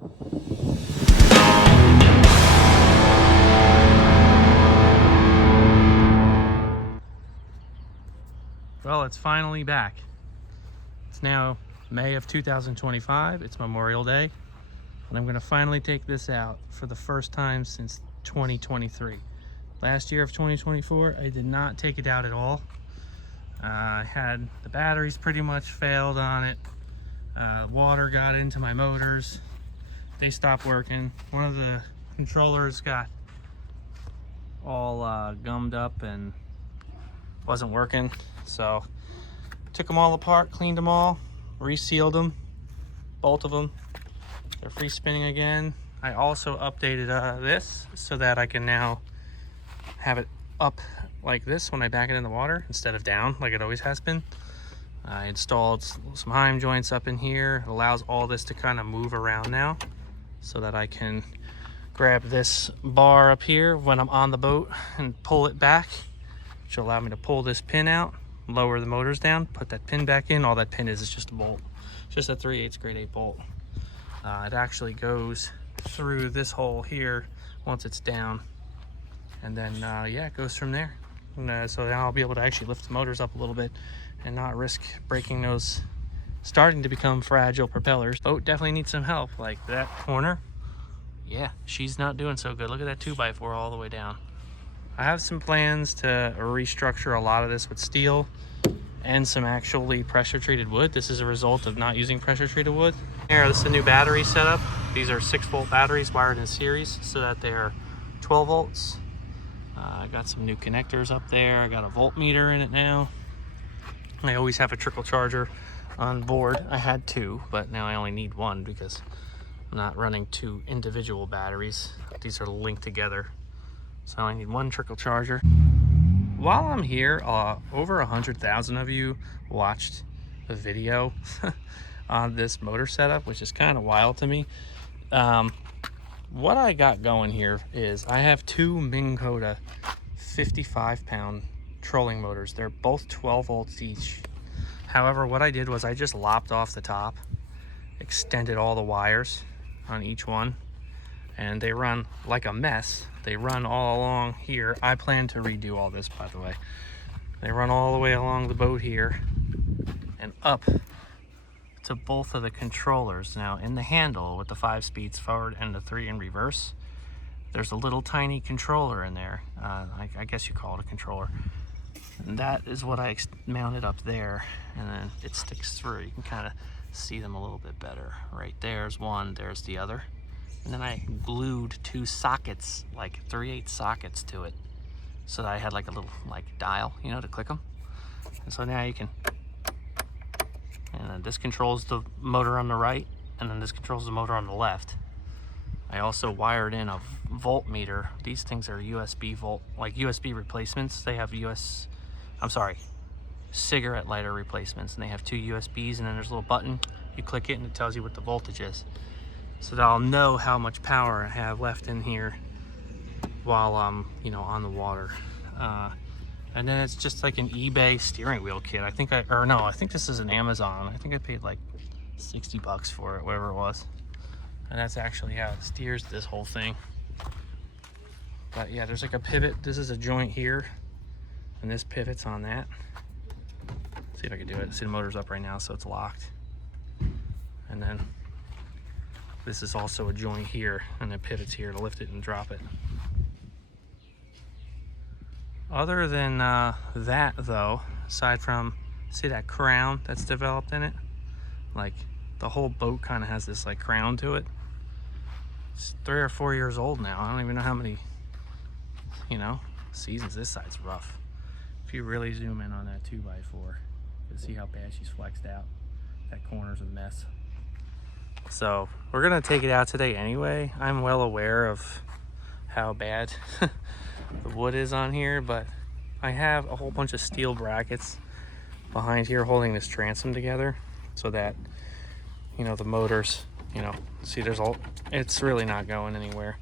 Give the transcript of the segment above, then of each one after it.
Well, it's finally back. It's now May of 2025. It's Memorial Day. And I'm gonna finally take this out for the first time since 2023. Last year of 2024, I did not take it out at all. I had the batteries pretty much failed on it. Water got into my motors. They stopped working. One of the controllers got all gummed up and wasn't working. So took them all apart, cleaned them all, resealed them, both of them. They're free spinning again. I also updated this so that I can now have it up like this when I back it in the water instead of down like it always has been. I installed some heim joints up in here. It allows all this to kind of move around now so that I can grab this bar up here when I'm on the boat and pull it back, which will allow me to pull this pin out, lower the motors down, put that pin back in. All that pin is just a bolt, just a 3/8 grade 8 bolt. It actually goes through this hole here once it's down, and then yeah, it goes from there. And, so now I'll be able to actually lift the motors up a little bit and not risk breaking those starting to become fragile propellers. Boat definitely needs some help. Like that corner, yeah, she's not doing so good. Look at that 2x4 all the way down. I have some plans to restructure a lot of this with steel and some actually pressure treated wood. This is a result of not using pressure treated wood. Here, this is the new battery setup. These are 6-volt batteries wired in series so that they are 12 volts. I got some new connectors up there. I got a voltmeter in it now. I always have a trickle charger on board. I had 2, but now I only need 1 because I'm not running 2 individual batteries. These are linked together. So I need 1 trickle charger. While I'm here, over 100,000 of you watched a video on this motor setup, which is kind of wild to me. What I got going here is I have 2 Minn Kota 55-pound trolling motors. They're both 12 volts each. However, what I did was I just lopped off the top, extended all the wires on each one, and they run like a mess. They run all along here. I plan to redo all this, by the way. They run all the way along the boat here and up to both of the controllers. Now in the handle with the 5 speeds forward and the 3 in reverse, there's a little tiny controller in there. I guess you call it a controller. And that is what I mounted up there, and then it sticks through. You can kind of see them a little bit better. Right there's one, there's the other. And then I glued 2 sockets, like 3/8 sockets to it, so that I had like a little like dial, you know, to click them. And so now you can, and then this controls the motor on the right, and then this controls the motor on the left. I also wired in a voltmeter. These things are USB volt, like USB replacements. They have cigarette lighter replacements, and they have 2 USBs, and then there's a little button. You click it and it tells you what the voltage is, so that I'll know how much power I have left in here while I'm, you know, on the water. And then it's just like an eBay steering wheel kit. I think this is an Amazon. I think I paid like 60 bucks for it, whatever it was. And that's actually how it steers this whole thing. But yeah, there's like a pivot. This is a joint here, and this pivot's on that. See if I can do it. See, the motor's up right now, so it's locked. And then this is also a joint here, and it pivots here to lift it and drop it. Other than that though, aside from, see that crown that's developed in it? Like the whole boat kind of has this like crown to it. It's 3 or 4 years old now. I don't even know how many, you know, seasons. This side's rough. If you really zoom in on that 2x4, you'll see how bad she's flexed out. That corner's a mess. So we're gonna take it out today anyway. I'm well aware of how bad the wood is on here, but I have a whole bunch of steel brackets behind here holding this transom together so that, you know, the motors, you know, see it's really not going anywhere.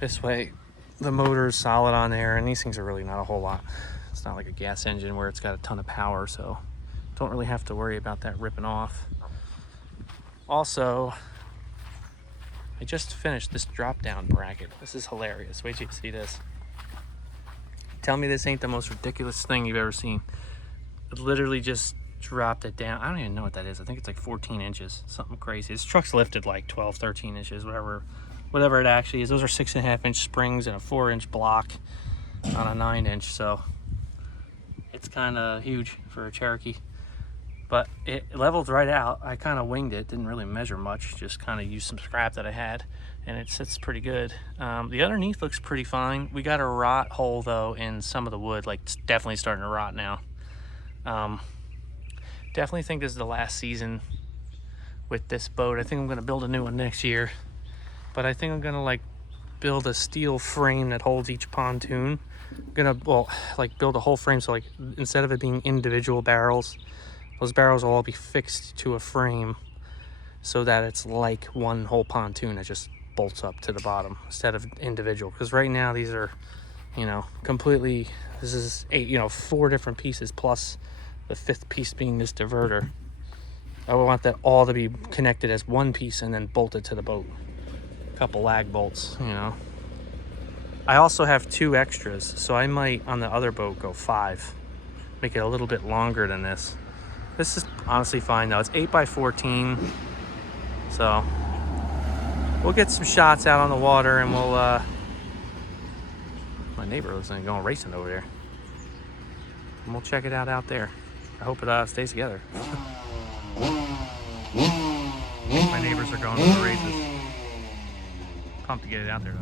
This way the motor's solid on there, and these things are really not a whole lot. It's not like a gas engine where it's got a ton of power, so don't really have to worry about that ripping off. Also, I just finished this drop down bracket. This is hilarious. Wait till you see this. Tell me this ain't the most ridiculous thing you've ever seen. It literally just dropped it down. I don't even know what that is. I think it's like 14 inches, something crazy. This truck's lifted like 12, 13 inches, whatever it actually is. Those are 6.5-inch springs and a 4-inch block on a 9-inch. So it's kind of huge for a Cherokee. But it leveled right out. I kind of winged it, didn't really measure much, just kind of used some scrap that I had, and it sits pretty good. The underneath looks pretty fine. We got a rot hole though in some of the wood, like it's definitely starting to rot now. Definitely think this is the last season with this boat. I think I'm gonna build a new one next year, but I think I'm gonna like build a steel frame that holds each pontoon. I'm gonna, well, like build a whole frame, so like instead of it being individual barrels, those barrels will all be fixed to a frame so that it's like one whole pontoon that just bolts up to the bottom instead of individual. Because right now these are, you know, completely, this is 4 different pieces plus the 5th piece being this diverter. I want that all to be connected as one piece and then bolted to the boat. A couple lag bolts, you know. I also have 2 extras, so I might on the other boat go 5. Make it a little bit longer than this. This is honestly fine though. It's 8x14, so we'll get some shots out on the water, and we'll. My neighbor was going racing over there, and we'll check it out there. I hope it stays together. My neighbors are going to the races. Pumped to get it out there though.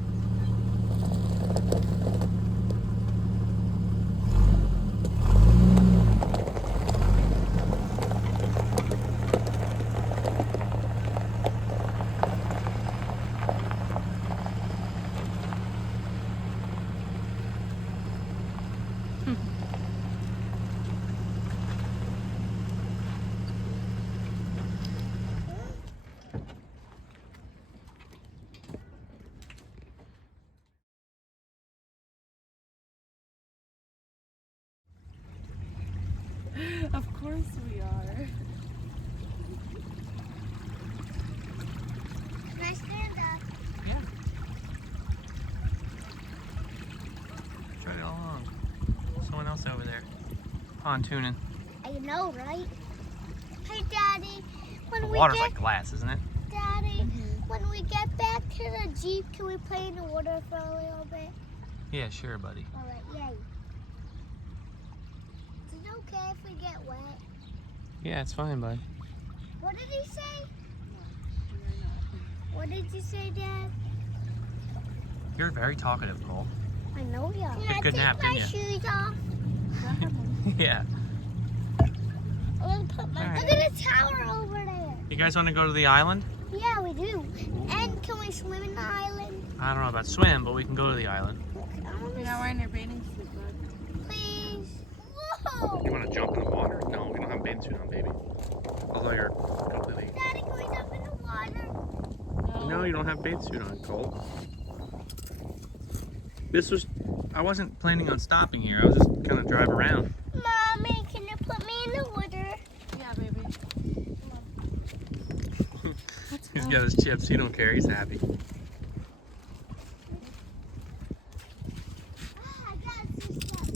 Of course we are. Can I stand up? Yeah. Try it all along. Someone else over there. Pontooning. I know, right? Hey, Daddy. The water's like glass, isn't it? Daddy, when we get back to the Jeep, can we play in the water for a little bit? Yeah, sure, buddy. All right, yay. Is it okay if we get wet? Yeah, it's fine, bud. What did he say? What did you say, Dad? You're very talkative, Cole. I know you are. Get a good nap, Can I didn't take my shoes off? Yeah. I'm gonna put my. All right. Look at the tower over there. You guys want to go to the island? Yeah, we do. And can we swim in the island? I don't know about swim, but we can go to the island. Okay, I wanna You're not wearing your bathing suit, bud. Please. Whoa! You want to jump in the water? No, we don't have a bathing suit on, baby. Although you're completely... Daddy, can we jump in the water? No, you don't have a bathing suit on, Cole. This was... I wasn't planning on stopping here. I was just gonna drive around. Mommy, can you put me in the water? Yeah, baby. He's got his chips. He don't care. He's happy. I got some stuff.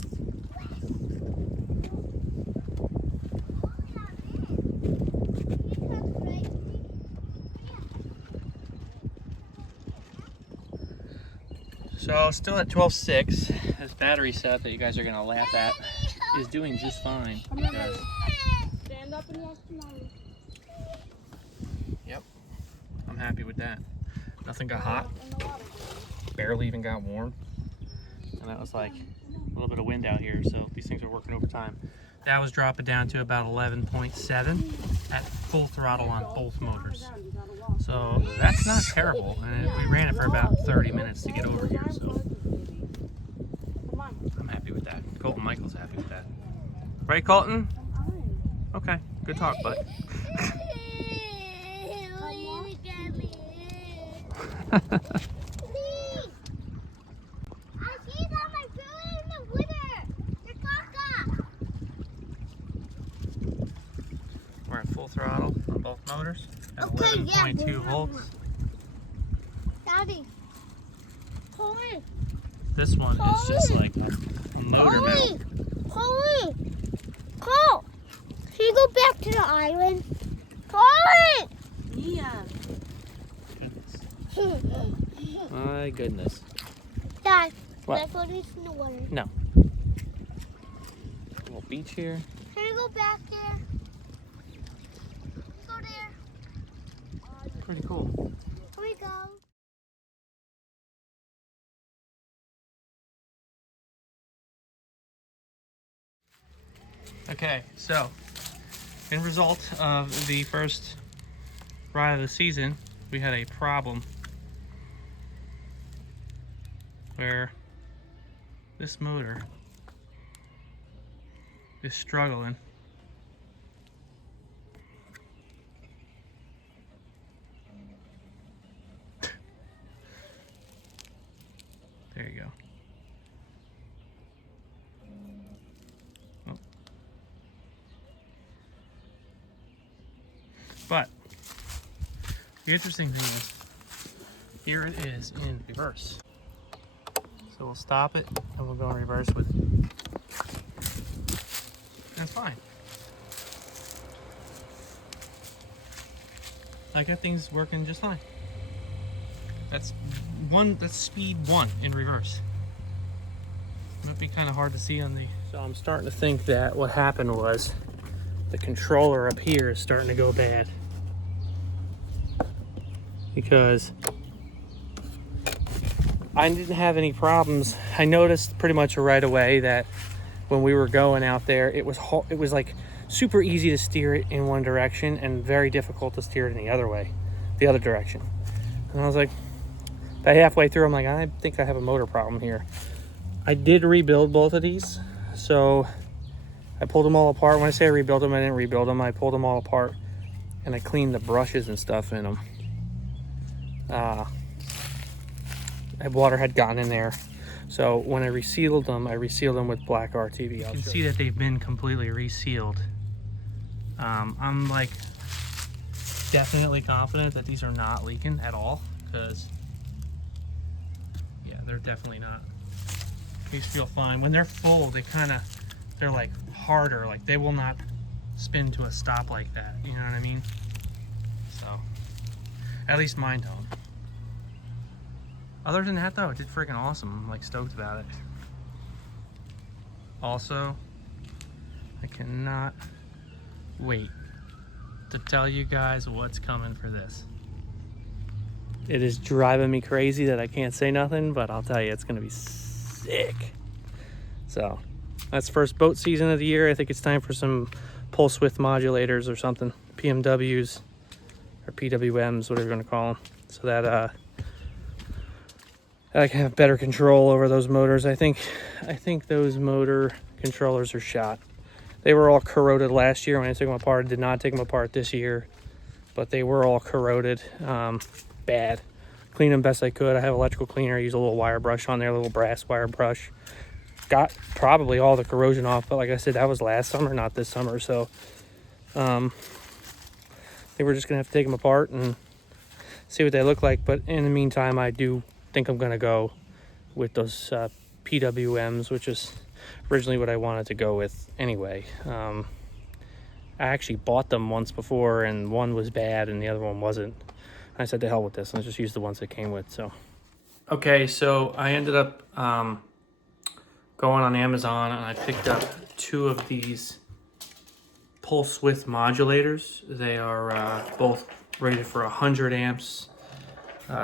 So, still at 12.6. This battery set that you guys are gonna laugh at is doing just fine. Because, Stand up and watch the mommy. yep, I'm happy with that. Nothing got hot. Barely even got warm. And that was like a little bit of wind out here, so these things are working overtime. That was dropping down to about 11.7 at full throttle on both motors. So that's not terrible, and we ran it for about 30 minutes to get over here, so I'm happy with that. Colton Michael's happy with that. Right, Colton? Okay, good talk, bud. We're at full throttle on both motors at Okay, yeah. 11.2 volts. Daddy. Chloe. This one is just like a motor mount. Chloe. Cole. Can you go back to the island? Chloe. Mia. My goodness. Dad. What? Let's go in the water. No. Little beach here. Can you go back there? Go there. Pretty cool. Here we go. Okay, so in result of the first ride of the season, we had a problem where this motor is struggling. There you go. Oh. But the interesting thing is, here it is in reverse. So we'll stop it and we'll go in reverse with it. That's fine. I got things working just fine. That's speed 1 in reverse. Might be kind of hard to see on the... So I'm starting to think that what happened was the controller up here is starting to go bad. Because I didn't have any problems. I noticed pretty much right away that when we were going out there, it was like super easy to steer it in one direction and very difficult to steer it in the other direction. And I was like, about halfway through, I'm like, I think I have a motor problem here. I did rebuild both of these, so I pulled them all apart. When I say I rebuilt them, I didn't rebuild them. I pulled them all apart and I cleaned the brushes and stuff in them. Water had gotten in there, so when I resealed them with black RTV. You can see that they've been completely resealed. I'm like definitely confident that these are not leaking at all, because yeah, they're definitely not. These feel fine. When they're full, they're like harder, like they will not spin to a stop like that, you know what I mean? So at least mine don't. Other than that though, it did freaking awesome. I'm like stoked about it. Also, I cannot wait to tell you guys what's coming for this. It is driving me crazy that I can't say nothing, but I'll tell you, it's gonna be sick. So that's first boat season of the year. I think it's time for some pulse width modulators or something, PMWs or PWMs, whatever you're gonna call them, so that I can have better control over those motors. I think those motor controllers are shot. They were all corroded last year when I took them apart. I did not take them apart this year, but they were all corroded, bad. Cleaned them best I could. I have electrical cleaner. I use a little wire brush on there, a little brass wire brush. Got probably all the corrosion off, but like I said, that was last summer, not this summer. So they were just gonna have to take them apart and see what they look like. But in the meantime, I do think I'm gonna go with those PWMs, which is originally what I wanted to go with anyway. I actually bought them once before, and one was bad and the other one wasn't. I said, to hell with this, let's just use the ones that came with. So okay, so I ended up going on Amazon and I picked up 2 of these pulse width modulators. They are both rated for 100 amps,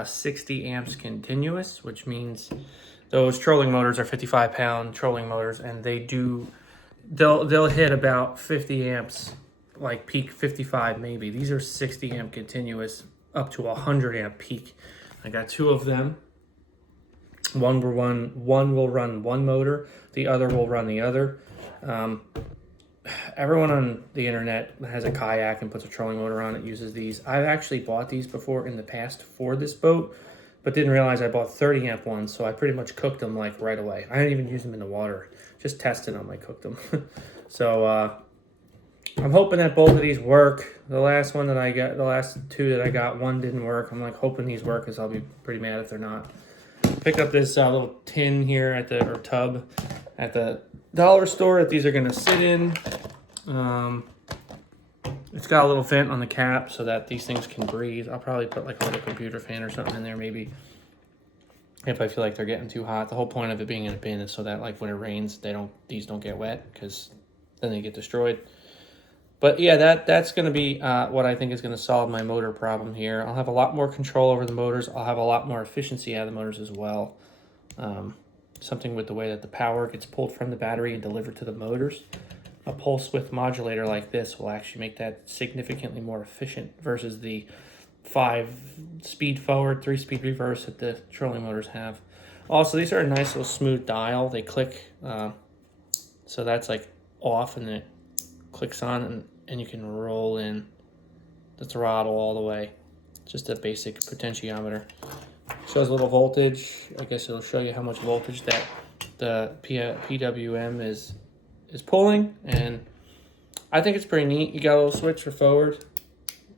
60 amps continuous, which means those trolling motors are 55-pound trolling motors, and they'll hit about 50 amps, like peak 55 maybe. These are 60 amp continuous up to 100 amp peak. I got 2 of them. One will run one motor, the other will run the other. Everyone on the internet that has a kayak and puts a trolling motor on it uses these. I've actually bought these before in the past for this boat, but didn't realize I bought 30 amp ones, so I pretty much cooked them like right away. I didn't even use them in the water, just tested them, I cooked them. So I'm hoping that both of these work. The last one that I got, the last two that I got, one didn't work. I'm like hoping these work because I'll be pretty mad if they're not. Pick up this little tin here at the, or tub at the dollar store that these are going to sit in. It's got a little vent on the cap so that these things can breathe. I'll probably put like a little computer fan or something in there maybe if I feel like they're getting too hot. The whole point of it being in a bin is so that like when it rains, these don't get wet because then they get destroyed. But yeah, that's going to be what I think is going to solve my motor problem here. I'll have a lot more control over the motors. I'll have a lot more efficiency out of the motors as well. Something with the way that the power gets pulled from the battery and delivered to the motors. A pulse width modulator like this will actually make that significantly more efficient versus the 5-speed forward, 3-speed reverse that the trolling motors have. Also, these are a nice little smooth dial. They click, so that's like off and then it clicks on and you can roll in the throttle all the way. Just a basic potentiometer. Shows a little voltage. I guess it'll show you how much voltage that the PWM is pulling, and I think it's pretty neat. You got a little switch for forward,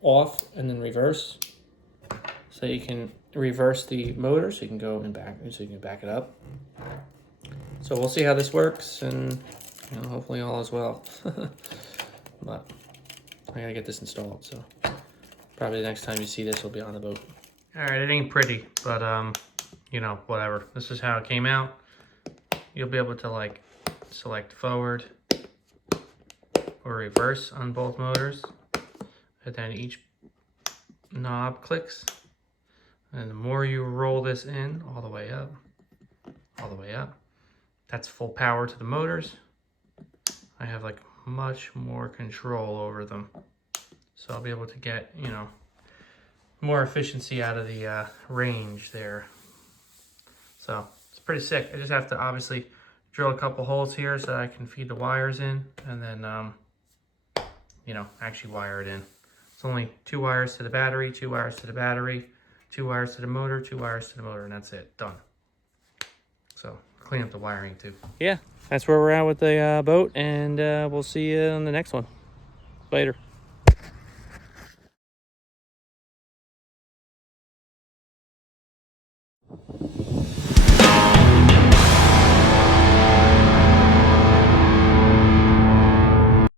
off, and then reverse. So you can reverse the motor so you can go and back, so you can back it up. So we'll see how this works, and you know, hopefully all is well. But I gotta get this installed, so probably the next time you see this will be on the boat. All right, it ain't pretty, but you know, whatever. This is how it came out. You'll be able to like select forward or reverse on both motors, and then each knob clicks, and the more you roll this in all the way up, that's full power to the motors. I have like much more control over them, so I'll be able to get, you know, more efficiency out of the range there. So it's pretty sick. I just have to obviously drill a couple holes here so I can feed the wires in, and then you know, actually wire it in. It's only 2 wires to the battery, 2 wires to the battery, 2 wires to the motor, 2 wires to the motor, and that's it. Done. So clean up the wiring too. Yeah, that's where we're at with the boat, and we'll see you on the next one. Later.